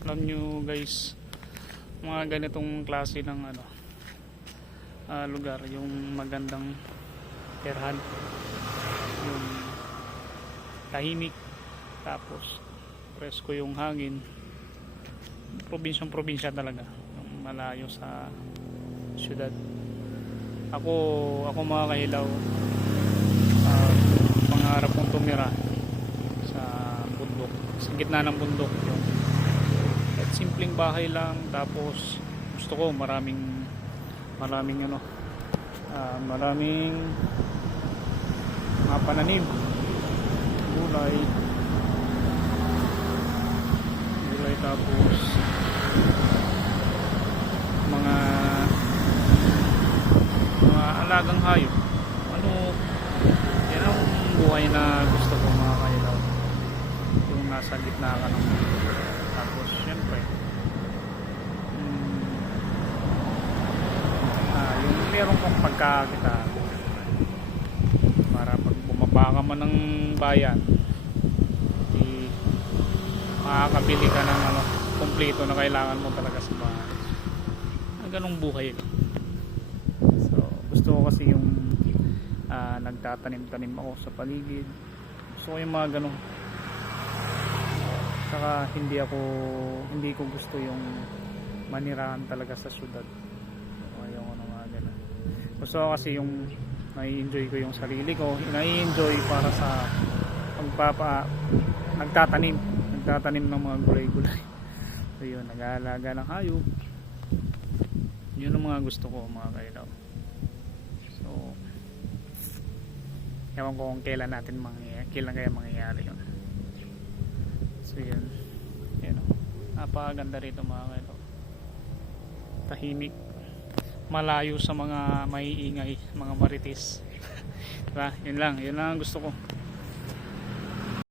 Alam nyo guys, mga ganitong klase ng lugar, yung magandang terhan, yung tahimik, tapos presko yung hangin, probinsya talaga, yung malayo sa syudad. Ako mga kahilaw, pangarap kong tumira sa bundok, sa gitna ng bundok, yung at simpleng bahay lang, tapos gusto ko maraming maraming mga pananim, gulay, tapos mga alagang hayop. Yan ang buhay na gusto ko mga kailaw, yung nasa gitna ka ng mundo. Tapos syempre yung meron kang pagkakita para pag bumaba ka man ng bayan, makakabili ka ng kompleto na kailangan mo talaga sa bahay. Ganong buhay. So gusto ko kasi yung nagtatanim-tanim ako sa paligid. Gusto ko yung mga ganong, saka hindi ko gusto yung manirahan talaga sa syudad. Ayaw ko ng mga ganon. Gusto ko kasi yung nai-enjoy ko yung sarili ko, nai-enjoy para sa nagtatanim ng mga gulay-gulay. So yun, nag-aalaga ng hayop. Yun ang mga gusto ko mga kailaw. So ewan ko kung kailan kaya mangyayari yun. So yun, napakaganda rito mga kailaw. Tahimik, malayo sa mga maiingay, mga marites. Diba? Yun lang ang gusto ko.